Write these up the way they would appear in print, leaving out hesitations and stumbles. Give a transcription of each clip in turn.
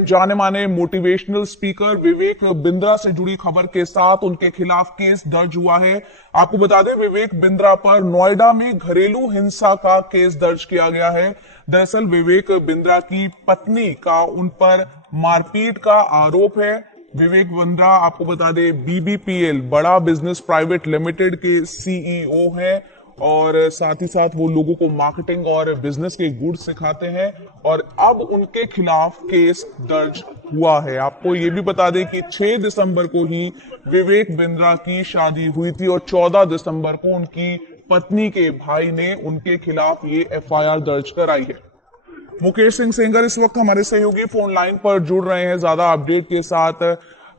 जाने माने motivational speaker Vivek Bindra से जुड़ी खबर के साथ उनके खिलाफ केस दर्ज हुआ है। आपको बता दें, विवेक बिंद्रा पर नोएडा में घरेलू हिंसा का केस दर्ज किया गया है। दरअसल विवेक बिंद्रा की पत्नी का उन पर मारपीट का आरोप है। विवेक बिंद्रा, आपको बता दें, बीबीपीएल बड़ा बिजनेस प्राइवेट लिमिटेड के सीईओ हैं और साथ ही साथ वो लोगों को मार्केटिंग और बिजनेस के गुण सिखाते हैं और अब उनके खिलाफ केस दर्ज हुआ है। आपको ये भी बता दें कि 6 दिसंबर को ही विवेक बिंद्रा की शादी हुई थी और 14 दिसंबर को उनकी पत्नी के भाई ने उनके खिलाफ ये एफआईआर दर्ज कराई है। मुकेश सिंह सेंगर इस वक्त हमारे सहयोगी फोन लाइन पर जुड़ रहे हैं ज्यादा अपडेट के साथ।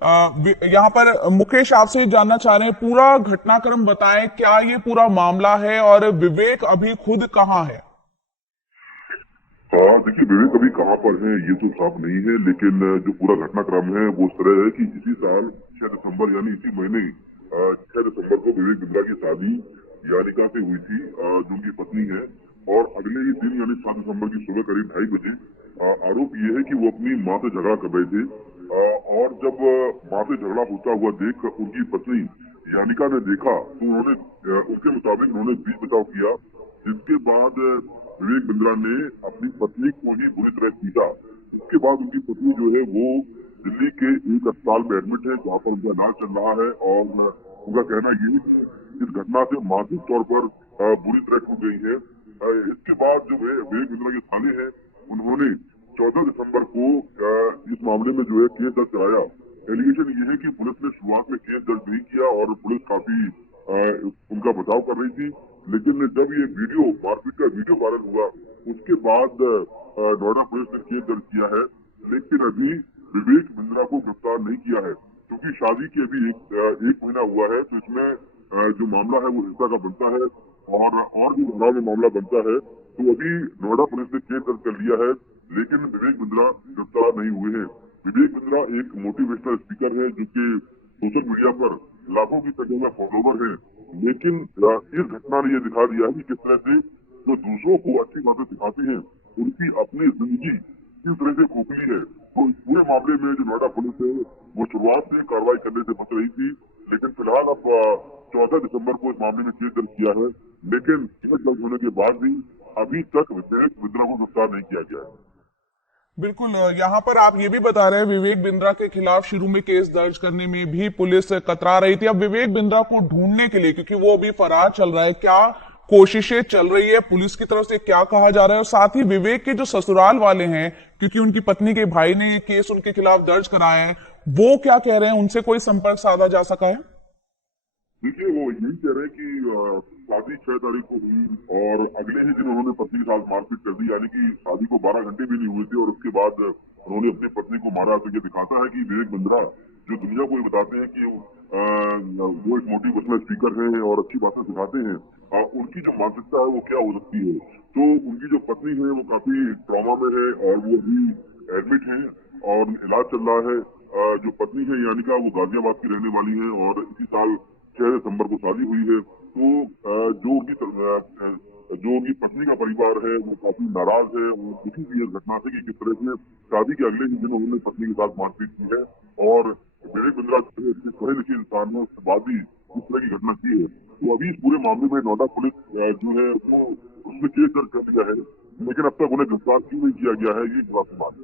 यहाँ पर मुकेश, आपसे जानना चाह रहे हैं, पूरा घटनाक्रम बताएं, क्या ये पूरा मामला है और विवेक अभी खुद कहाँ है? हाँ, देखिए, विवेक अभी कहाँ पर है ये तो साफ नहीं है, लेकिन जो पूरा घटनाक्रम है वो इस तरह है कि इसी साल 6 दिसंबर यानी इसी महीने 6 दिसंबर को विवेक बिंद्रा की शादी यानिका से हुई थी, जो उनकी पत्नी है। और अगले ही दिन यानी 7 दिसंबर की सुबह करीब 2:30 बजे आरोप ये है कि वो अपनी माँ से झगड़ा कर रहे थे। और जब माँ से झगड़ा होता हुआ देख उनकी पत्नी यानिका ने देखा तो उन्होंने उसके मुताबिक उन्होंने बीच बचाव किया, जिसके बाद विवेक बिंद्रा ने अपनी पत्नी को ही बुरी तरह पीटा। इसके बाद उनकी पत्नी जो है वो दिल्ली के एक अस्पताल में एडमिट है, जहाँ पर उनका इलाज चल रहा है। और उनका कहना ये है कि इस घटना से मानसिक तौर पर बुरी तरह टूट गई है। इसके बाद जो है विवेक बिंद्रा के थाने हैं, उन्होंने 14 दिसंबर को इस मामले में जो है केस दर्ज कराया। एलिगेशन ये है कि पुलिस ने शुरुआत में केस दर्ज नहीं किया और पुलिस काफी उनका बचाव कर रही थी, लेकिन जब ये वीडियो मारपीट का वीडियो वायरल हुआ उसके बाद नोएडा पुलिस ने केस दर्ज किया है। लेकिन अभी विवेक बिंद्रा को गिरफ्तार नहीं किया है, क्योंकि शादी के अभी एक महीना हुआ है। तो इसमें जो मामला है वो हिंसा का बनता है और भी धाराओं में मामला बनता है। तो अभी नोएडा पुलिस ने केस दर्ज कर लिया है, लेकिन विवेक बिंद्रा गिरफ्तार नहीं हुए हैं। विवेक बिंद्रा एक मोटिवेशनल स्पीकर है जो कि सोशल मीडिया पर लाखों की संख्या में फॉलोवर है। लेकिन इस घटना ने यह दिखा दिया है कि किस तरह से जो दूसरों को अच्छी बातें सिखाते हैं उनकी अपनी जिंदगी किस तरह से खोखली है। तो इस पूरे मामले में जो नोएडा पुलिस है वो शुरुआत से कार्रवाई करने से बच रही थी, लेकिन फिलहाल अब 14 दिसंबर को इस मामले में केस दर्ज किया है। लेकिन केस दर्ज होने के बाद भी अभी तक विवेक बिंद्रा को गिरफ्तार नहीं किया गया है। बिल्कुल, यहाँ पर आप ये भी बता रहे हैं विवेक बिंद्रा के खिलाफ शुरू में केस दर्ज करने में भी पुलिस कतरा रही थी। अब विवेक बिंद्रा को ढूंढने के लिए, क्योंकि वो अभी फरार चल रहा है, क्या कोशिशें चल रही है पुलिस की तरफ से, क्या कहा जा रहा है? और साथ ही विवेक के जो ससुराल वाले हैं, क्योंकि उनकी पत्नी के भाई ने ये केस उनके खिलाफ दर्ज कराया है, वो क्या कह रहे हैं? उनसे कोई संपर्क साधा जा सका है? देखिए, वो यही कह रहे हैं कि शादी 6 तारीख को हुई और अगले ही दिन उन्होंने पत्नी के साथ मारपीट कर दी, यानी कि शादी को 12 घंटे भी नहीं हुए थे और उसके बाद उन्होंने अपनी पत्नी को मारा। तो ये दिखाता है कि विवेक बिंद्रा जो दुनिया को ये बताते हैं कि वो एक मोटिवेशनल स्पीकर है और अच्छी बातें सिखाते हैं, उनकी जो मानसिकता है वो क्या हो सकती है। तो उनकी जो पत्नी है वो काफी ट्रॉमा में है और वो अभी एडमिट है और इलाज चल रहा है। जो पत्नी है यानिका, वो गाजियाबाद की रहने वाली है और इसी साल 6 दिसंबर को शादी हुई है। तो जो उनकी पत्नी का परिवार है वो काफी नाराज है और दुखी भी है इस घटना से कि किस तरह से शादी के अगले ही दिन उन्होंने पत्नी के साथ मारपीट की है। और विवेक बिंद्रा पढ़े लिखे इंसान है, उसके बाद भी इस तरह की घटना की है। तो अभी इस पूरे मामले में नोएडा पुलिस जो है वो उसमें केस दर्ज कर दिया है, लेकिन अब तक उन्हें गिरफ्तार क्यों नहीं किया गया है ये बात है।